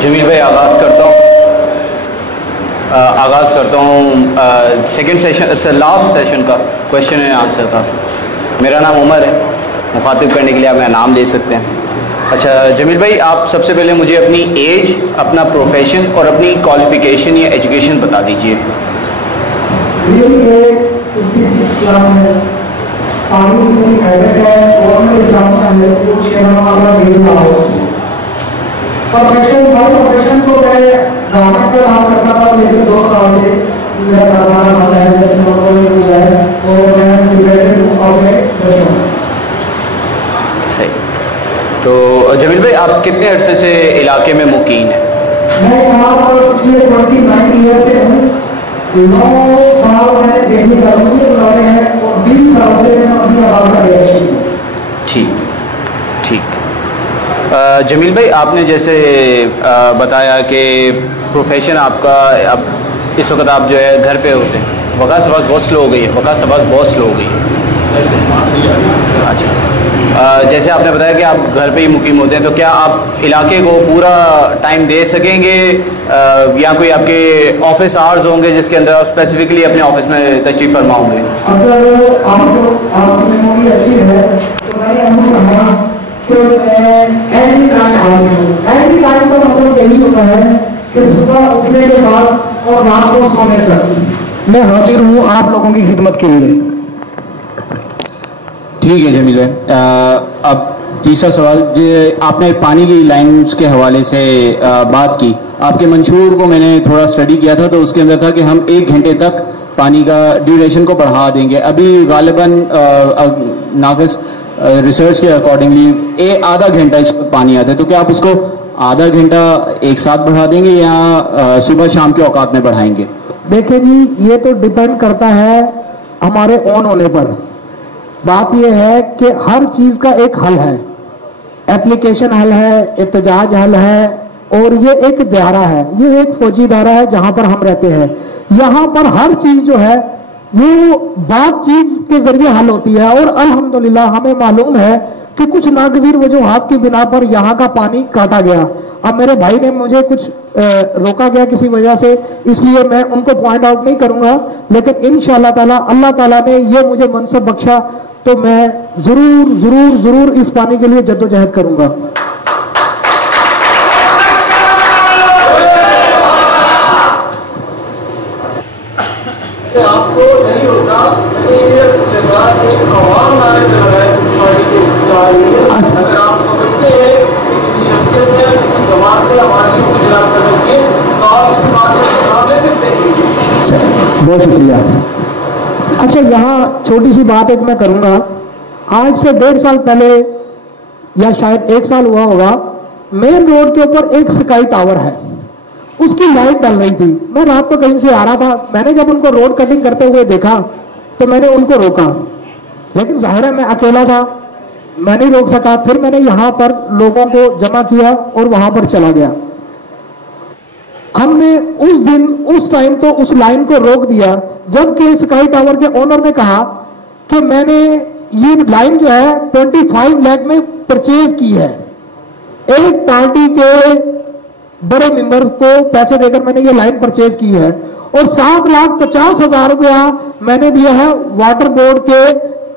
जमील भाई आगाज़ करता हूँ सेकंड सेशन लास्ट सेशन का क्वेश्चन एंड आंसर का। मेरा नाम उमर है, मुखातिब करने के लिए आप मेरा नाम ले सकते हैं। अच्छा जमील भाई, आप सबसे पहले मुझे अपनी एज, अपना प्रोफेशन और अपनी क्वालिफ़िकेशन या एजुकेशन बता दीजिए। प्रोफेशन को मैं गवर्नमेंट से काम करता था, लेकिन 2 साल से मेरा कारोबार बंद है और मैं डिपेंडेंट हूँ अपने बच्चों। सही। तो जमील भाई, आप कितने अरसे से इलाके में मुकीम हैं? मैं यहाँ पर पिछले 29 ईयर से हूँ। 9 साल मैंने दिल्ली का मुझे गुजारे हैं और 20 साल से मैं अपनी आवाज़ का रिएक्शन। ठीक ठीक। जमील भाई, आपने जैसे बताया कि प्रोफेशन आपका, अब इस वक्त आप जो है घर पे होते हैं। वक़्त से बहुत स्लो हो गई है, वक़्त से बहुत स्लो हो गई है। अच्छा, जैसे आपने बताया कि आप घर पे ही मुकीम होते हैं, तो क्या आप इलाके को पूरा टाइम दे सकेंगे या कोई आपके ऑफिस आवर्स होंगे जिसके अंदर आप स्पेसिफिकली अपने ऑफिस में तशरीफ़ फरमा होंगे? अगर आपकी मेमोरी अच्छी है तो मैंने आपको कहा कि एनी टाइम का मतलब यही होता है कि सुबह उठने के बाद और रात को सोने तक मैं हाजिर हूँ आप लोगों की खिदमत के लिए। ठीक है जमील भाई, अब तीसरा सवाल, जो आपने पानी की लाइन्स के हवाले से बात की, आपके मंशूर को मैंने थोड़ा स्टडी किया था तो उसके अंदर था कि हम 1 घंटे तक पानी का ड्यूरेशन को बढ़ा देंगे। अभी गालिबन नाकस रिसर्च के अकॉर्डिंगली आधा घंटा इस पर पानी आता है, तो क्या आप उसको आधा घंटा एक साथ बढ़ा देंगे या सुबह शाम के औकात में बढ़ाएंगे? देखिए जी, ये तो डिपेंड करता है हमारे ऑन होने पर। बात ये है कि हर चीज़ का एक हल है, एप्लीकेशन हल है, एहतजाज हल है, और ये एक दायरा है, ये एक फौजी दायरा है जहाँ पर हम रहते हैं। यहाँ पर हर चीज़ जो है वो बातचीत के जरिए हल होती है, और अल्हम्दुलिल्लाह हमें मालूम है कि कुछ नागज़ीर वजूहात की बिना पर यहाँ का पानी काटा गया। अब मेरे भाई ने मुझे कुछ रोका गया किसी वजह से, इसलिए मैं उनको पॉइंट आउट नहीं करूँगा, लेकिन इंशाअल्लाह ताला अल्लाह ताला ने ये मुझे मनसब बख्शा तो मैं ज़रूर ज़रूर ज़रूर इस पानी के लिए जद्दोजहद करूँगा। आपको नहीं होता कि ये आवाम नारे चल रहा है इस पार्टी के अच्छा, अगर आप समझते हैं कि किसी शख्सियत में किसी जमात में हमारी मुश्किलात करेंगे तो आप उसकी बात को ले सकते हैं। बहुत शुक्रिया। अच्छा, यहाँ छोटी सी बात एक मैं करूँगा। आज से 1.5 साल पहले या शायद 1 साल हुआ होगा, मेन रोड के ऊपर एक स्काई टावर है, उसकी लाइट डल रही थी। मैं रात को कहीं से आ रहा था, मैंने जब उनको रोड कटिंग करते हुए देखा तो मैंने उनको रोका, लेकिन जाहिर है मैं अकेला था, मैं नहीं रोक सका। फिर मैंने यहाँ पर लोगों को जमा किया और वहाँ पर चला गया। हमने उस दिन उस टाइम तो उस लाइन को रोक दिया, जबकि स्काई टावर के ओनर ने कहा कि मैंने ये लाइन जो है 25 लाख में परचेज की है। एक पार्टी के बड़े मेंबर्स को पैसे देकर मैंने ये लाइन परचेज की है, और 7,50,000 रुपया मैंने दिया है वाटर बोर्ड के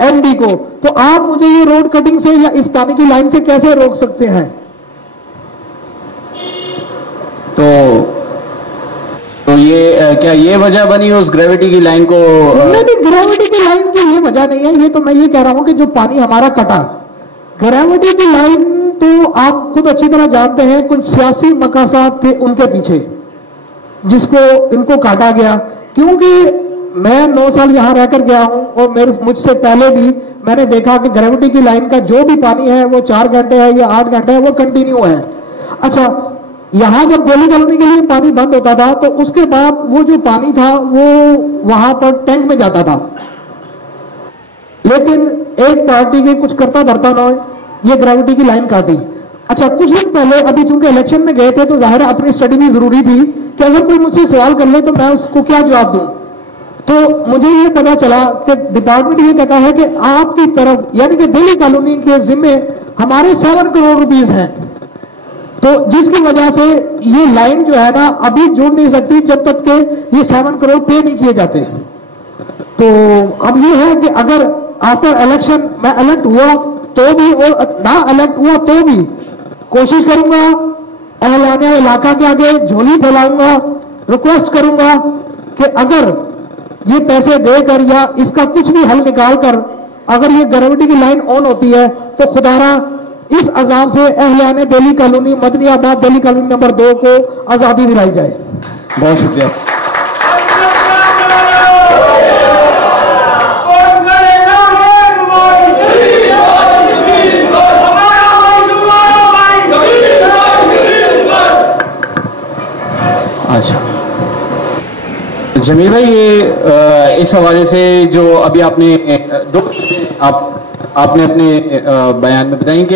एमडी को। तो आप मुझे ये रोड कटिंग से या इस पानी की लाइन से कैसे रोक सकते हैं? तो ये क्या ये वजह बनी उस ग्रेविटी की लाइन को? नहीं, ग्रेविटी की लाइन की ये वजह नहीं है। ये तो मैं ये कह रहा हूं कि जो पानी हमारा कटा, ग्रेविटी की लाइन तो आप खुद अच्छी तरह जानते हैं, कुछ सियासी मकासद थे उनके पीछे जिसको इनको काटा गया। क्योंकि मैं 9 साल यहाँ रहकर गया हूँ और मुझसे पहले भी मैंने देखा कि ग्रेविटी की लाइन का जो भी पानी है वो 4 घंटे है या 8 घंटे है, वो कंटिन्यू है। अच्छा, यहाँ जब दिल्ली कॉलोनी के लिए पानी बंद होता था तो उसके बाद वो जो पानी था वो वहां पर टैंक में जाता था, लेकिन एक पार्टी के कुछ करता धरता न हो, ये ग्रेविटी की लाइन काटी। अच्छा, कुछ दिन पहले अभी चूंकि इलेक्शन में गए थे तो जाहिर अपनी स्टडी भी जरूरी थी कि अगर कोई मुझसे सवाल कर ले तो मैं उसको क्या जवाब दूं। तो मुझे ये पता चला कि डिपार्टमेंट ये कहता है कि आपकी तरफ यानी कि दिल्ली कॉलोनी के जिम्मे हमारे 7 करोड़ रुपीस हैं। तो जिसकी वजह से ये लाइन जो है ना अभी जुड़ नहीं सकती जब तक के ये 7 करोड़ पे नहीं किए जाते। तो अब ये है कि अगर आफ्टर इलेक्शन मैं इलेक्ट हुआ तो भी और ना इलेक्ट हुआ तो भी कोशिश करूंगा, अहलाने इलाका के आगे झोली फैलाऊंगा, रिक्वेस्ट करूंगा कि अगर ये पैसे देकर या इसका कुछ भी हल निकाल कर अगर ये ग्रेविटी की लाइन ऑन होती है तो खुदारा इस अजाब से अहलियाने Delhi colony Madaniyabad Delhi colony number 2 को आज़ादी दिलाई जाए। बहुत शुक्रिया। अच्छा जमील भाई, ये इस हवाले से जो अभी आपने आपने अपने बयान में बताई कि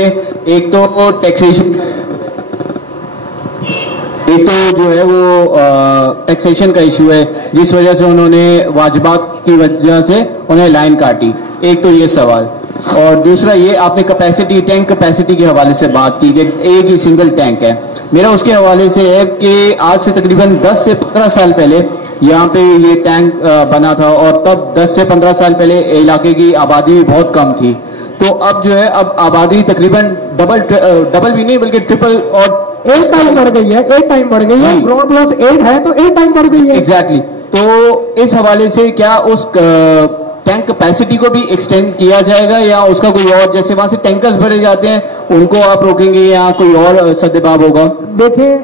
एक तो टैक्सेशन, एक तो जो है वो टैक्सेशन का इशू है जिस वजह से उन्होंने वाजिबात की वजह से उन्हें लाइन काटी, एक तो ये सवाल। और दूसरा ये आपने कैपेसिटी, टैंक कैपेसिटी के हवाले से बात की कि एक ही सिंगल टैंक है। मेरा उसके हवाले से है कि आज से तकरीबन 10 से 15 साल पहले यहाँ पे ये टैंक बना था और तब 10 से 15 साल पहले इलाके की आबादी भी बहुत कम थी। तो अब जो है अब आबादी तकरीबन डबल भी नहीं बल्कि ट्रिपल और 8 टाइम बढ़ गई है, 8 टाइम बढ़ गई है, ग्राउंड प्लस 8 है तो 8 टाइम बढ़ गई है। एग्जैक्टली। तो इस हवाले से क्या उस टैंक कैपेसिटी को भी एक्सटेंड किया जाएगा या उसका कोई और, जैसे वहां से टैंकर्स भरे जाते हैं उनको आप रोकेंगे या कोई और सद्देबाब होगा? देखिए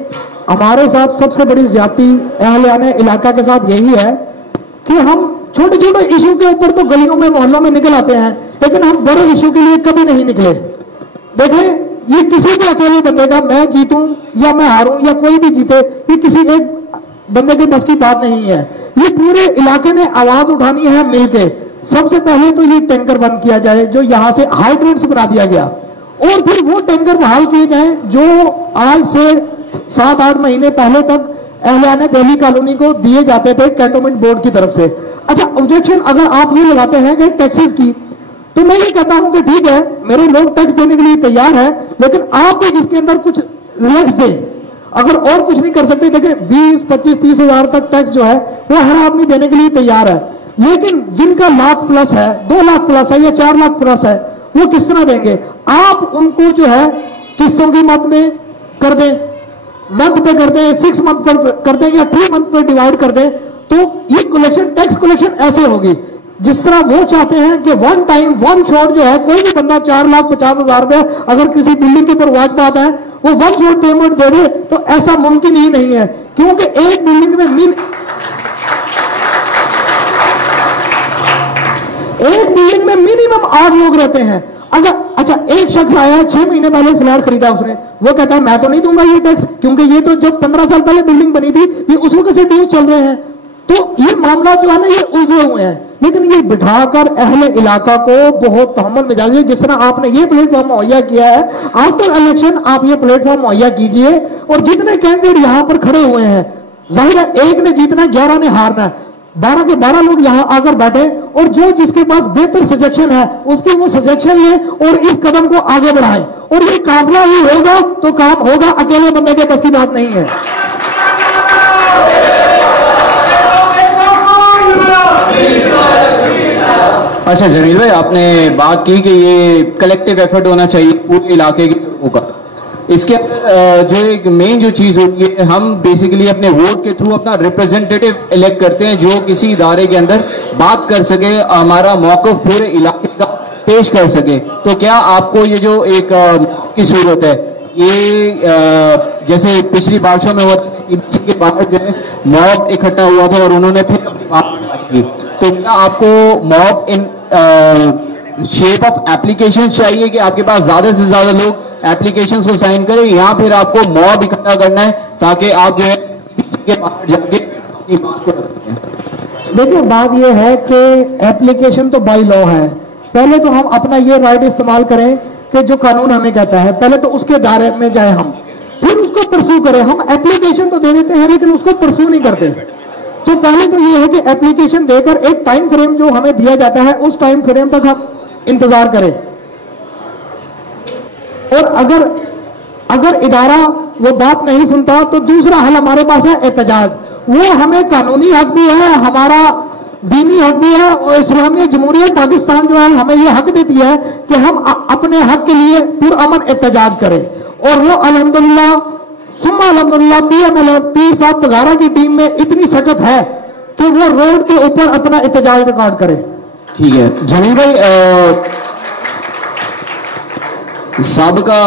हमारे साथ सबसे बड़ी ज्यादती अहलियाने इलाका के साथ यही है कि हम छोटे छोटे इशू के ऊपर तो गलियों में मोहल्लों में निकल आते हैं लेकिन हम बड़े इशू के लिए कभी नहीं निकले। देखें ये किसी भी अकेले बंदे का, मैं जीतूं या मैं हारूं या कोई भी जीते, ये किसी एक बंदे के बस की बात नहीं है। ये पूरे इलाके ने आवाज उठानी है मिलके। सबसे पहले तो ये टैंकर बंद किया जाए जो यहाँ से हाइड्रेंट्स बना दिया गया और फिर वो टैंकर बहाल किए जाए जो आज से 7-8 महीने पहले तक अहलियाने दिल्ली कॉलोनी को दिए जाते थे कैंटोनमेंट बोर्ड की तरफ से। अच्छा, ऑब्जेक्शन अगर आप ये लगाते हैं कि टैक्सेस की, तो मैं ये कहता हूं कि ठीक है मेरे लोग टैक्स देने के लिए तैयार है लेकिन आप भी इसके अंदर कुछ रिलैक्स दें। अगर और कुछ नहीं कर सकते, देखिए 20, 25, 30 हजार तक टैक्स जो है वो हर आदमी देने के लिए तैयार है, लेकिन जिनका लाख प्लस है, 2 लाख प्लस है या 4 लाख प्लस है वो किस तरह देंगे? आप उनको जो है किस्तों की मद में कर दें, मंथ पे कर दें, 6 मंथ पर कर दें या 3 मंथ पे डिवाइड कर दें, तो ये कलेक्शन, टैक्स कलेक्शन ऐसे होगी जिस तरह वो चाहते हैं कि वन टाइम वन शॉट जो है कोई भी बंदा 4,50,000 रुपए अगर किसी बिल्डिंग के ऊपर वाजबात है वो वन शॉट पेमेंट दे दे, तो ऐसा मुमकिन ही नहीं है क्योंकि एक बिल्डिंग में मिनिमम 8 लोग रहते हैं। अगर अच्छा एक शख्स आया है 6 महीने पहले फ्लैट खरीदा उसने, वो कहता है मैं तो नहीं दूंगा ये टैक्स क्योंकि ये तो जब 15 साल पहले बिल्डिंग बनी थी ये उस वक्त से ड्यूज चल रहे हैं। तो ये मामला जो है ना ये उलझे हुए हैं, लेकिन ये बिठाकर अहले इलाका को बहुत तहम्मुल मिजाजी, जिस तरह आपने ये प्लेटफॉर्म मुहैया किया है, आफ्टर इलेक्शन आप ये प्लेटफॉर्म मुहैया कीजिए और जितने कैंडिडेट यहाँ पर खड़े हुए हैं, जाहिर है एक ने जीतना 11 ने हारना है, 12 के 12 लोग यहाँ आकर बैठे और जो जिसके पास बेहतर सजेशन है उसके वो सजेशन ले और इस कदम को आगे बढ़ाएं और ये काफिला ही होगा तो काम होगा, अकेले बंदे के बस की बात नहीं है। अच्छा जमील भाई, आपने बात की कि ये कलेक्टिव एफर्ट होना चाहिए पूरे इलाके के लोगों का। इसके अंदर जो एक मेन जो चीज़ होती है, हम बेसिकली अपने वोट के थ्रू अपना रिप्रेजेंटेटिव इलेक्ट करते हैं जो किसी इदारे के अंदर बात कर सके, हमारा मौक़िफ़ पूरे इलाके का पेश कर सके। तो क्या आपको ये जो एक की सूरत है, ये जैसे पिछली बारिशों में हुआ के बाहर जो है मॉब इकट्ठा हुआ था और उन्होंने फिर अपनी बात की, तो क्या आपको mob in shape of application चाहिए कि आपके पास ज्यादा से ज्यादा लोग एप्लीकेशंस को साइन करें, या फिर आपको मॉब इकट्ठा करना है ताकि आप जो है के बाहर जाके अपनी बात को रख सकें? देखिए बात यह है कि एप्लीकेशन तो बाय लॉ है, पहले तो हम अपना ये राइट इस्तेमाल करें कि जो कानून हमें कहता है, पहले तो उसके दायरे में जाए हम, फिर उसको परसू करें। हम एप्लीकेशन तो दे देते हैं लेकिन उसको परसू नहीं करते। तो पहले तो ये है कि एप्लीकेशन देकर एक टाइम फ्रेम जो हमें दिया जाता है उस टाइम फ्रेम तक हम इंतजार करें, और अगर अगर इदारा वो बात नहीं सुनता तो दूसरा हल हमारे पास है एहतजाज। वो हमें कानूनी हक भी है, हमारा दीनी हक भी है, और इस्लामी जमहूरियत पाकिस्तान जो है हमें ये हक देती है कि हम अपने हक के लिए पुरअमन एहतजाज करें। और वो अल्हम्दुलिल्लाह सुम्मा अल्हम्दुलिल्लाह PMLA पीर साहब बघारा की टीम में इतनी सख्त है कि वो रोड के ऊपर अपना एहतजाज रिकॉर्ड करे। ठीक है जमील भाई, साबिका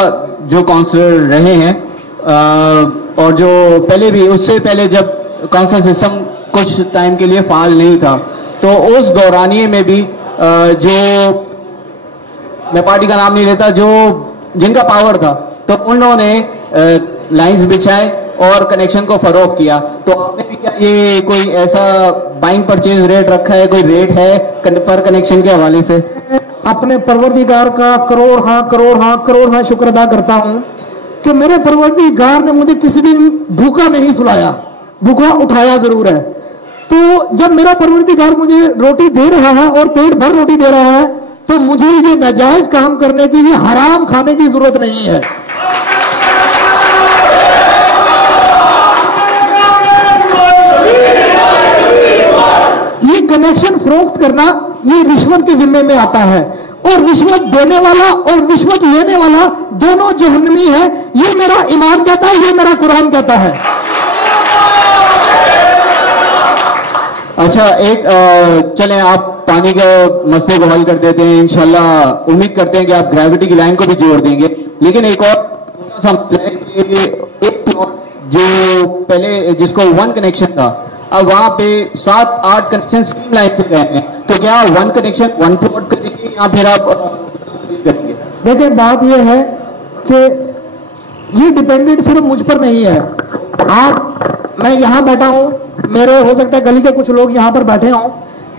जो काउंसलर रहे हैं और जो पहले भी, उससे पहले जब काउंसिल सिस्टम कुछ टाइम के लिए फाल नहीं था, तो उस दौरानिए में भी जो, मैं पार्टी का नाम नहीं लेता, जो जिनका पावर था, तो उन्होंने लाइंस बिछाए और कनेक्शन को फरोग किया। तो आपने भी क्या ये कोई ऐसा बाइंग परचेज रेट रखा है, कोई रेट है पर कनेक्शन के हवाले से? अपने परवरदिगार का करोड़ हाँ शुक्र अदा करता हूँ कि मेरे परवरदिगार ने मुझे किसी दिन भूखा नहीं सुलाया, भूखा उठाया जरूर है। तो जब मेरा परवरदिगार मुझे रोटी दे रहा है और पेट भर रोटी दे रहा है, तो मुझे ये नाजायज काम करने की, ये हराम खाने की जरूरत नहीं है। ये कनेक्शन फरोख्त करना ये रिश्वत के जिम्मे में आता है, और रिश्वत देने वाला और रिश्वत लेने वाला दोनों जहन्नमी है। ये मेरा ईमान कहता है, ये मेरा कुरान कहता है। अच्छा, एक चलें आप पानी का मसले को हल कर देते हैं, इंशाल्लाह उम्मीद करते हैं कि आप ग्रेविटी की लाइन को भी जोड़ देंगे। लेकिन एक और सा मसला है कि एक प्लॉट जो पहले जिसको 1 कनेक्शन था, अब वहां पे 7-8 कनेक्शन स्कीम लाइन से गए हैं, तो क्या 1 कनेक्शन 1 प्लॉट करेंगे या फिर आप करेंगे? देखिए बात यह है कि ये डिपेंडेंट सिर्फ मुझ पर नहीं है। मैं यहाँ बैठा हूँ, मेरे हो सकता है गली के कुछ लोग यहाँ पर बैठे हों,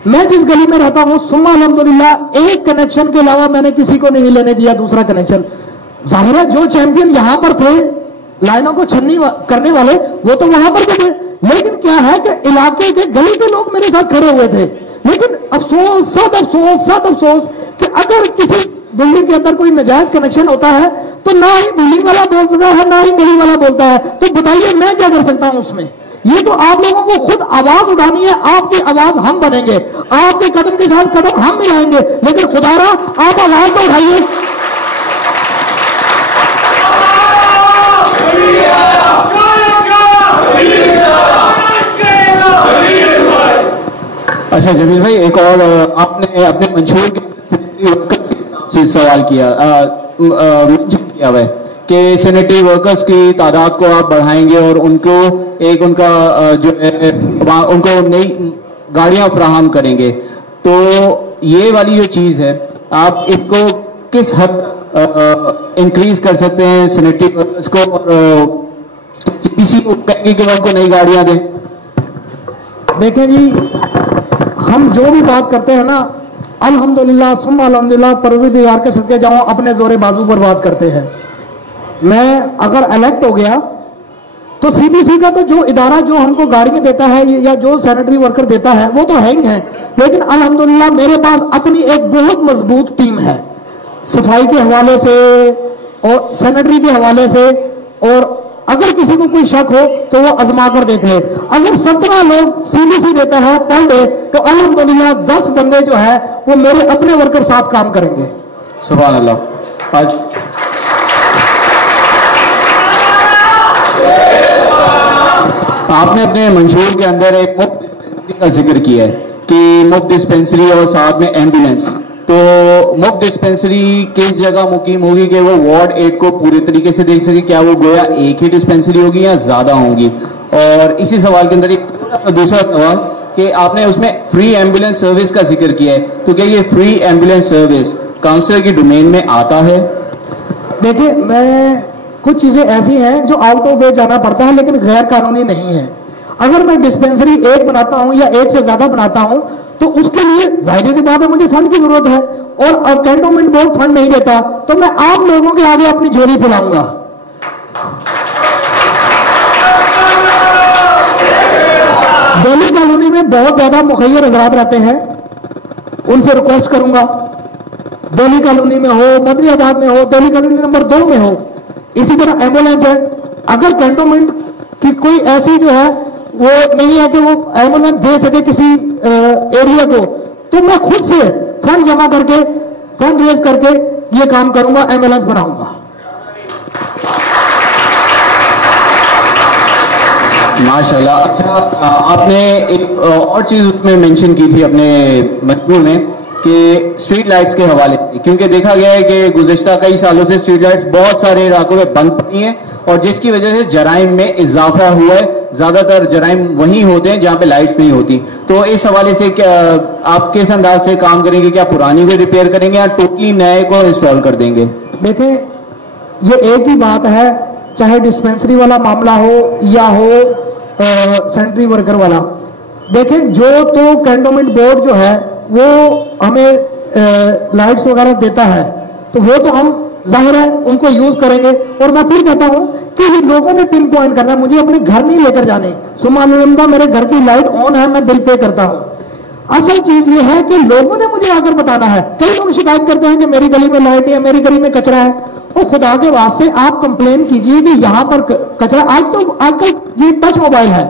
मैं जिस गली में रहता हूँ सुम्मा अल्हम्दुलिल्लाह एक कनेक्शन के अलावा मैंने किसी को नहीं लेने दिया दूसरा कनेक्शन। जाहिर है जो चैंपियन यहाँ पर थे लाइनों को छन्नी करने वाले, वो तो वहां पर थे, लेकिन क्या है कि इलाके के गली के लोग मेरे साथ खड़े हुए थे। लेकिन अफसोस सद अफसोस कि अगर किसी बिल्डिंग के अंदर कोई नाजायज कनेक्शन होता है तो ना ही बिल्डिंग वाला बोलता है ना ही गली वाला बोलता है। तो बताइए मैं क्या कर सकता हूं उसमें? ये तो आप लोगों को खुद आवाज उठानी है, आपकी आवाज हम बनेंगे, आपके कदम के साथ कदम हम मिलाएंगे, लेकिन खुदारा आप आवाज तो उठाइए। अच्छा जमील भाई, एक और आपने अपने मंशूर के सैनिटरी वर्कर्स के हिसाब से सवाल किया हुआ है कि सैनिटरी वर्कर्स की तादाद को आप बढ़ाएंगे और उनको एक उनका जो है उनको नई गाड़ियां फराहम करेंगे। तो ये वाली जो चीज़ है आप इसको किस हद इंक्रीज कर सकते हैं सैनिटरी वर्कर्स को, और CPC को कहेंगे कि उनको नई गाड़ियां दें? देखें जी, हम जो भी बात करते हैं ना अल्हम्दुलिल्लाह सुम्मा अल्हम्दुलिल्लाह परवरदिगार के सदके जाऊं अपने जोरे बाजू पर बात करते हैं। मैं अगर इलेक्ट हो गया तो CPC का तो जो इदारा जो हमको गाड़ियां देता है या जो सैनिटरी वर्कर देता है वो तो है ही है, लेकिन अल्हम्दुलिल्लाह मेरे पास अपनी एक बहुत मजबूत टीम है सफाई के हवाले से और सैनिटरी के हवाले से। और अगर किसी को कोई शक हो तो वो आजमा कर देख ले। अगर 17 लोग CPC देता है पर डे तो अल्हम्दुलिल्लाह 10 बंदे जो है वो मेरे अपने वर्कर साथ काम करेंगे। सुभान अल्लाह। आज आपने अपने मंशूर के अंदर एक मुफ्त डिस्पेंसरी का जिक्र किया है कि मुफ्त डिस्पेंसरी और साथ में एम्बुलेंस। तो मुफ्त डिस्पेंसरी किस जगह मुकीम होगी कि वो वार्ड 8 को पूरे तरीके से देख सके? क्या वो गोया एक ही डिस्पेंसरी होगी या ज़्यादा होंगी? और इसी सवाल के अंदर एक दूसरा सवाल कि आपने उसमें फ्री एम्बुलेंस सर्विस का जिक्र किया है, तो क्या ये फ्री एम्बुलेंस सर्विस काउंसिलर की डोमेन में आता है? देखिए, मैं कुछ चीज़ें ऐसी हैं जो आउट ऑफ वे जाना पड़ता है लेकिन गैर कानूनी नहीं है। अगर मैं डिस्पेंसरी एक बनाता हूं या एक से ज़्यादा बनाता हूं तो उसके लिए जाहिर सी बात है मुझे फंड की जरूरत है, और कैंटोनमेंट बोर्ड फंड नहीं देता तो मैं आम लोगों के आगे अपनी झोली फैलाऊंगा। दिल्ली कॉलोनी में बहुत ज्यादा मुखैर हजरात रहते हैं, उनसे रिक्वेस्ट करूंगा दिल्ली कॉलोनी में हो, मदनी आबाद में हो, दिल्ली कॉलोनी नंबर 2 में हो, इसी तरह एम्बुलेंस है, अगर कैंटोनमेंट की कोई ऐसी जो है वो नहीं है कि वो एम्बुलेंस दे सके किसी एरिया को, तो मैं खुद से फंड जमा करके, फंड रेज करके ये काम करूंगा, एम्बुलेंस बनाऊंगा। माशाल्लाह। अच्छा, आपने एक और चीज़ उसमें मेंशन की थी अपने मजमून में कि स्ट्रीट लाइट्स के हवाले से, क्योंकि देखा गया है कि गुज़िश्ता कई सालों से स्ट्रीट लाइट्स बहुत सारे इलाकों में बंद पड़ी हैं और जिसकी वजह से जराइम में इजाफा हुआ है। ज़्यादातर जराइम वहीं होते हैं जहाँ पे लाइट्स नहीं होती। तो इस हवाले से क्या आप किस अंदाज से काम करेंगे? क्या पुरानी को रिपेयर करेंगे या टोटली नए को इंस्टॉल कर देंगे? देखें, ये एक ही बात है, चाहे डिस्पेंसरी वाला मामला हो या हो सेंट्री वर्कर वाला। देखें, जो तो कैंटोनमेंट बोर्ड जो है वो हमें लाइट्स वगैरह देता है, तो वो तो हम जाहिर है उनको यूज करेंगे। और मैं फिर कहता हूं कि ये लोगों ने पिन पॉइंट करना है, मुझे अपने घर नहीं लेकर जाने। सुमानंदा मेरे घर की लाइट ऑन है, मैं बिल पे करता हूं। असल चीज ये है कि लोगों ने मुझे आकर बताना है। कई लोग शिकायत करते हैं कि मेरी गली में लाइट है, मेरी गली में कचरा है। और खुदा के वास्ते आप कंप्लेन कीजिए कि यहाँ पर कचरा, आजकल ये टच मोबाइल है,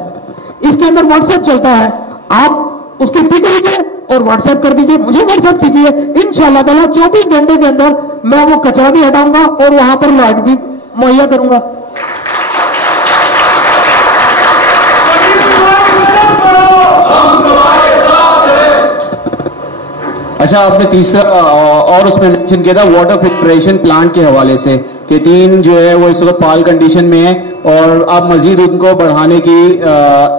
इसके अंदर व्हाट्सएप चलता है, आप उसकी पिक लीजिए और व्हाट्सएप कर दीजिए, मुझे व्हाट्सएप कीजिए। इंशाअल्लाह ताला 24 घंटे के अंदर मैं वो कचरा भी हटाऊंगा और वहां पर लाइट भी मुहैया करूंगा। अच्छा, आपने तीसरा और उसमें मेंशन किया था वाटर फिल्ट्रेशन प्लांट के हवाले से कि 3 जो है वो इस वक्त फाल कंडीशन में है और आप मजीद उनको बढ़ाने की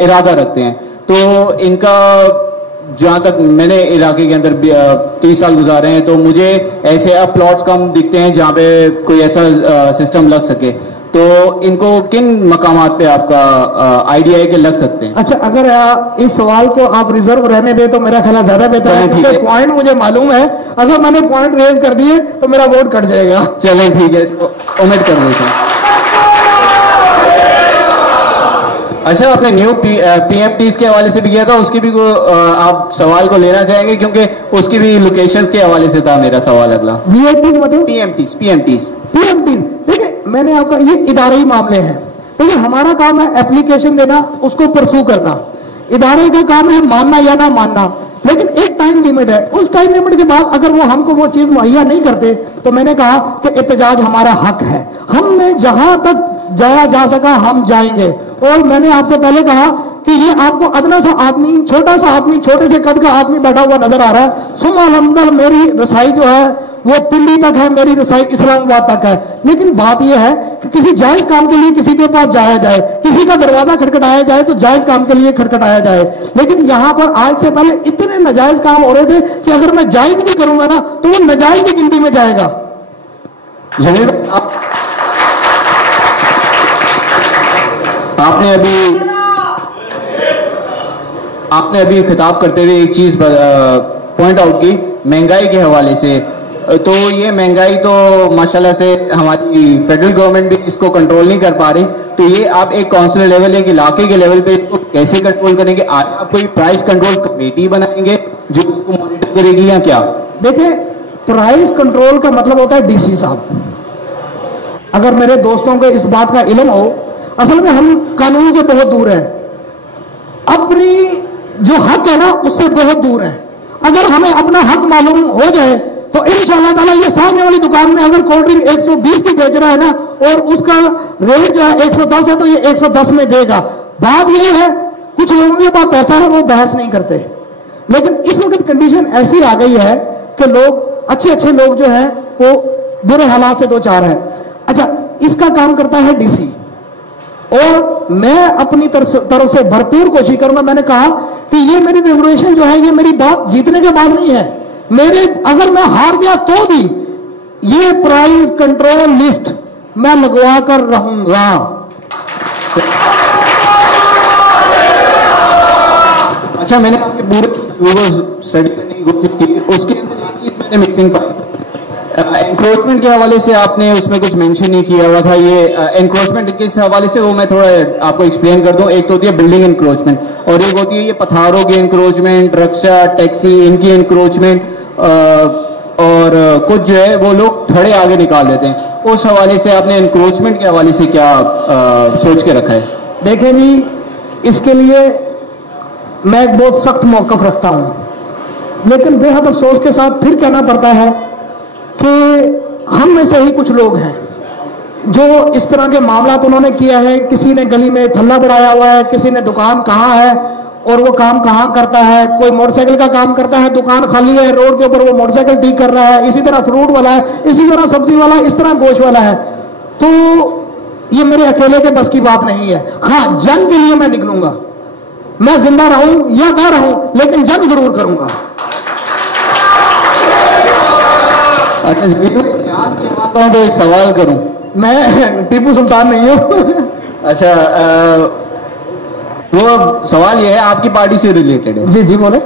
इरादा रखते हैं। तो इनका जहाँ तक मैंने इलाके के अंदर 30 साल गुजारे हैं, तो मुझे ऐसे अब प्लॉट्स कम दिखते हैं जहाँ पे कोई ऐसा सिस्टम लग सके। तो इनको किन मकामात पे आपका आइडिया है कि लग सकते हैं? अच्छा, अगर इस सवाल को आप रिजर्व रहने दें तो मेरा ख्याल ज्यादा बेहतर है, क्योंकि पॉइंट मुझे मालूम है। अगर मैंने पॉइंट रेज कर दिए तो मेरा वोट कट जाएगा। चलें, ठीक है, इसको ओमिट कर देते हैं। अच्छा, आपने न्यू PMTs के हवाले से भी किया था, उसकी भी आप सवाल को लेना चाहेंगे? क्योंकि उसकी भी लोकेशंस के हवाले से था मेरा सवाल अगला। VIPs मतलब PMTs। देखिए, मैंने आपका ये इदारे मामले हैं। देखिए, हमारा काम है एप्लीकेशन देना, उसको परसू करना। इदारे का काम है मानना या ना मानना, लेकिन एक टाइम लिमिट है। उस टाइम लिमिट के बाद अगर वो हमको वो चीज मुहैया नहीं करते तो मैंने कहा कि एहतजाज हमारा हक है, हमने जहां तक जाया जा सका हम जाएंगे। और मैंने आपसे पहले कहा कि ये आपको अदना सा आदमी, छोटा सा आदमी, छोटे से कद का आदमी बैठा हुआ नजर आ रहा है। सुबहानअल्लाह, मेरी रसाई जो है वो पिंडी तक है, मेरी रसाई इस्लामाबाद तक है। लेकिन बात यह है कि किसी जायज काम के लिए किसी के पास जाया जाए, किसी का दरवाजा खटखटाया जाए तो जायज काम के लिए खटखटाया जाए। लेकिन यहाँ पर आज से पहले इतने नाजायज काम हो रहे थे कि अगर मैं जायज भी करूंगा ना तो वो नाजायज की गिनती में जाएगा। आपने अभी खिताब करते हुए एक चीज पॉइंट आउट की महंगाई के हवाले से। तो ये महंगाई तो माशाल्लाह से हमारी फेडरल गवर्नमेंट भी इसको कंट्रोल नहीं कर पा रही। तो ये आप एक काउंसिल लेवल, एक इलाके के लेवल पे इसको कैसे कंट्रोल करेंगे? आप कोई प्राइस कंट्रोल कमेटी बनाएंगे जो इसको मॉनिटर करेगी या क्या? देखिए, प्राइस कंट्रोल का मतलब होता है DC साहब। अगर मेरे दोस्तों को इस बात का इल्म हो, असल में हम कानून से बहुत दूर हैं, अपनी जो हक है ना उससे बहुत दूर है। अगर हमें अपना हक मालूम हो जाए तो इंशाअल्लाह ताला ये सामने वाली दुकान में अगर कोल्ड ड्रिंक 120 की बेच रहा है ना और उसका रेट जो है 110 है तो ये 110 में देगा। बात ये है, कुछ लोगों के पास पैसा है, वो बहस नहीं करते। लेकिन इस वक्त कंडीशन ऐसी आ गई है कि लोग, अच्छे लोग जो है वो बुरे हालात से दो चार हैं। अच्छा, इसका काम करता है DC और मैं अपनी तरफ से भरपूर कोशिश करूंगा। मैंने कहा कि ये मेरी रिजर्वेशन जो है ये मेरी बात जीतने के बाद नहीं है, मेरे अगर मैं हार गया तो भी ये प्राइस कंट्रोल लिस्ट मैं लगवा कर रहूंगा। अच्छा, मैंने आपके पूरे स्टडी करने की कोशिश की, उसके अंदर एक चीज मैंने मिसिंग पाई। एनक्रोचमेंट के हवाले से आपने उसमें कुछ मेंशन नहीं किया हुआ था। ये एनक्रोचमेंट किस हवाले से, वो मैं थोड़ा आपको एक्सप्लेन कर दूं। एक तो होती है बिल्डिंग एनक्रोचमेंट और एक होती है ये पथारों की एनक्रोचमेंट, रक्षा, टैक्सी, इनकी एनक्रोचमेंट। और कुछ जो है वो लोग थड़े आगे निकाल देते हैं। उस हवाले से आपने इंक्रोचमेंट के हवाले से क्या सोच के रखा है? देखें जी, इसके लिए मैं एक बहुत सख्त मौक़िफ़ रखता हूँ, लेकिन बेहद अफसोस के साथ फिर कहना पड़ता है कि हम में से ही कुछ लोग हैं जो इस तरह के मामला उन्होंने किया है। किसी ने गली में थल्ला बढ़ाया हुआ है, किसी ने दुकान कहाँ है और वो काम कहाँ करता है, कोई मोटरसाइकिल का काम करता है, दुकान खाली है, रोड के ऊपर वो मोटरसाइकिल ठीक कर रहा है, इसी तरह फ्रूट वाला है, इसी तरह सब्जी वाला, इस तरह गोश्त वाला है। तो ये मेरे अकेले के बस की बात नहीं है। हाँ, जंग के लिए मैं निकलूंगा, मैं जिंदा रहूं या ना रहूं, लेकिन जंग जरूर करूंगा। तो एक सवाल करूं, मैं टीपू सुल्तान नहीं हूं। अच्छा, वो सवाल ये है, आपकी पार्टी से रिलेटेड है। जी जी बोले।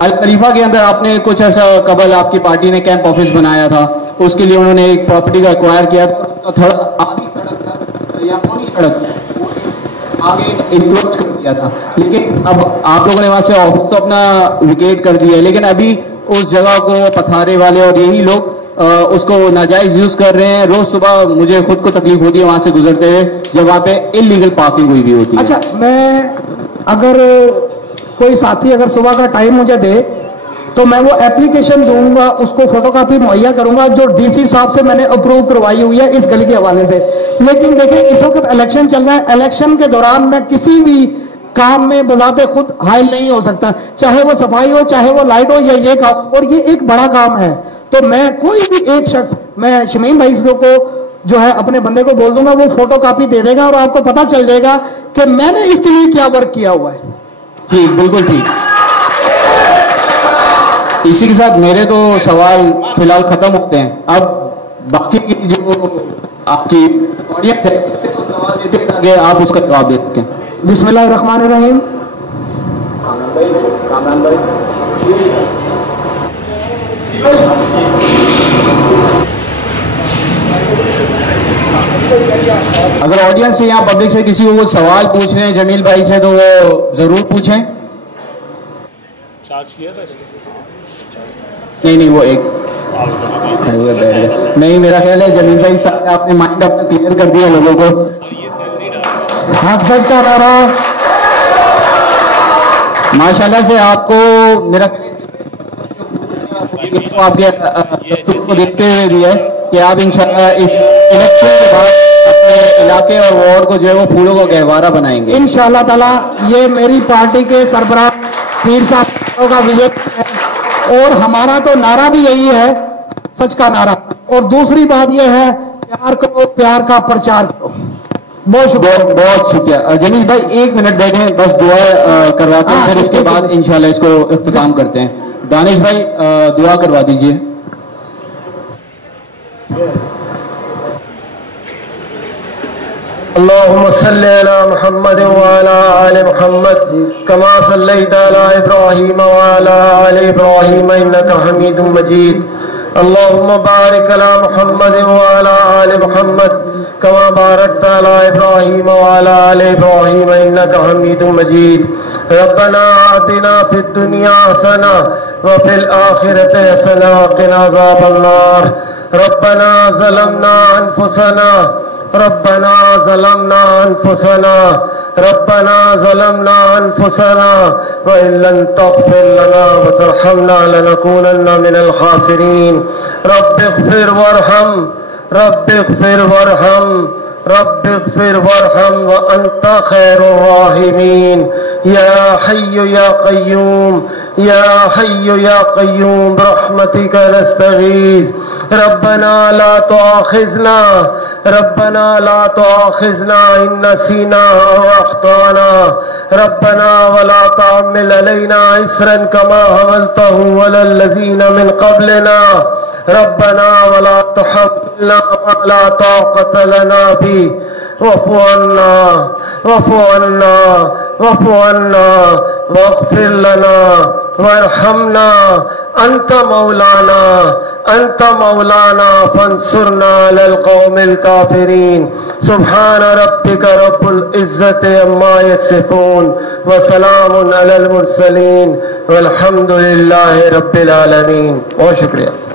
अल खलीफा के अंदर आपने कुछ अर्सा कबल आपकी पार्टी ने कैंप ऑफिस बनाया था, उसके लिए उन्होंने एक प्रॉपर्टी का एक्वायर किया था, थोड़ा आधी सड़क था या पूरी सड़क आगे इंक्रोच कर दिया था, लेकिन अब आप लोगों ने वहां से ऑफिस तो अपना विकेट कर दिया है, लेकिन अभी उस जगह को पथारे वाले और यही लोग उसको नाजायज यूज कर रहे हैं। रोज सुबह मुझे खुद को तकलीफ होती है वहां से गुजरते हुए, जब वहां पे इलीगल पार्किंग हुई भी होती है। अच्छा, मैं अगर कोई साथी अगर सुबह का टाइम मुझे दे तो मैं वो एप्लीकेशन दूंगा, उसको फोटोकॉपी मुहैया करूंगा जो डीसी साहब से मैंने अप्रूव करवाई हुई है इस गली के हवाले से। लेकिन देखें, इस वक्त इलेक्शन चल रहा है, इलेक्शन के दौरान मैं किसी भी काम में बजाते खुद हायल नहीं हो सकता, चाहे वो सफाई हो, चाहे वो लाइट हो या ये काम, और ये एक बड़ा काम है। तो मैं कोई भी एक शख्स, मैं शमीम भाई को जो है अपने बंदे को बोल दूंगा, वो फोटोकॉपी दे देगा और आपको पता चल जाएगा कि मैंने इसके लिए क्या वर्क किया हुआ है। जी बिल्कुल ठीक। इसी के साथ मेरे तो सवाल फिलहाल खत्म होते हैं। अब बाकी की जो आपकी ऑडियंस है इससे तो सवाल देते हैं ताकि आप उसका जवाब दे सकें। बिस्मिल्लाहिर्रहमानिर्रहीम। अगर ऑडियंस से यहाँ पब्लिक से किसी को वो सवाल पूछ रहे हैं जमील भाई से तो वो जरूर पूछें। नहीं, वो एक खड़े हुए बैठ गए। नहीं, मेरा ख्याल है जमील भाई साहब आपने माइंड अपना क्लियर कर दिया लोगों को। हाथ सच का नारा। माशाल्लाह से आपको मेरा आपके को देखते हुए भी है कि आप इंशाल्लाह इस इलेक्शन के बाद अपने इलाके और वार्ड को जो है वो फूलों का गहवारा बनाएंगे इंशाल्लाह ताला। ये मेरी पार्टी के सरबराह पीर साहब का विजय है और हमारा तो नारा भी यही है, सच का नारा। और दूसरी बात यह है, प्यार करो, प्यार का प्रचार करो। बहुत शुक्रिया। बहुत शुक्रिया जमील भाई, 1 मिनट बैठे, बस दुआ करवाते हैं, फिर उसके बाद इंशाल्लाह इसको इख्तिताम करते हैं। दानिश भाई दुआ करवा दीजिए। अल्लाहुम्मा सल्ली अला मुहम्मद व अला आलि मुहम्मद कमा सल्लैता अला इब्राहीम व अला आलि इब्राहीम इन्नका हमीदुम मजीद। अल्लाहुम्मा बारिक अला मुहम्मद व अला आलि मुहम्मद कमा बारकता अला इब्राहीम व अला आलि इब्राहीम इन्नका हमीदुम मजीद। रब्बना आतिना फिद दुनिया हसना व फिल आखिरति हसना व क़िना अज़ाबन्नार। रब्बना ज़लमना अनफुसना रब्बना ज़लमना अनफुसना रब्बना ज़लमना अनफुसना व इल्लम तग़फ़िर लना व तरहमना लनकूनन्ना मिनल ख़ासिरीन। रब्बिग़फ़िर वरहम रब्बिग़फ़िर वरहम रब्बिग़फ़िर वरहम व अंता खैरुर राहिमीन। या हय्यु या क़य्यूम या हय्यु या क़य्यूम बिरहमतिका नस्तगीज़। रब्बना ला तुआख़िज़ना रब्बना ला तुआख़िज़ना इन नसीना अव अख़्ताना रब्बना वला तहम्मिल अलैना इस्रन कमा हमलतहु अलल लज़ीना मिन क़ब्लिना रब्बना वला तुहम्मिलना मा ला ताक़त लना बि वफ़ु अन्ना वग़फ़िर लना वरहमना अंत मौलाना फंसुरना अलल क़ौमिल काफ़िरीन। सुब्हान रब्बिका रब्बिल इज़्ज़ति अम्मा यसिफ़ून व सलामुन अलल मुरसलीन वल्हम्दुलिल्लाहि रब्बिल आलमीन। बहुत शुक्रिया।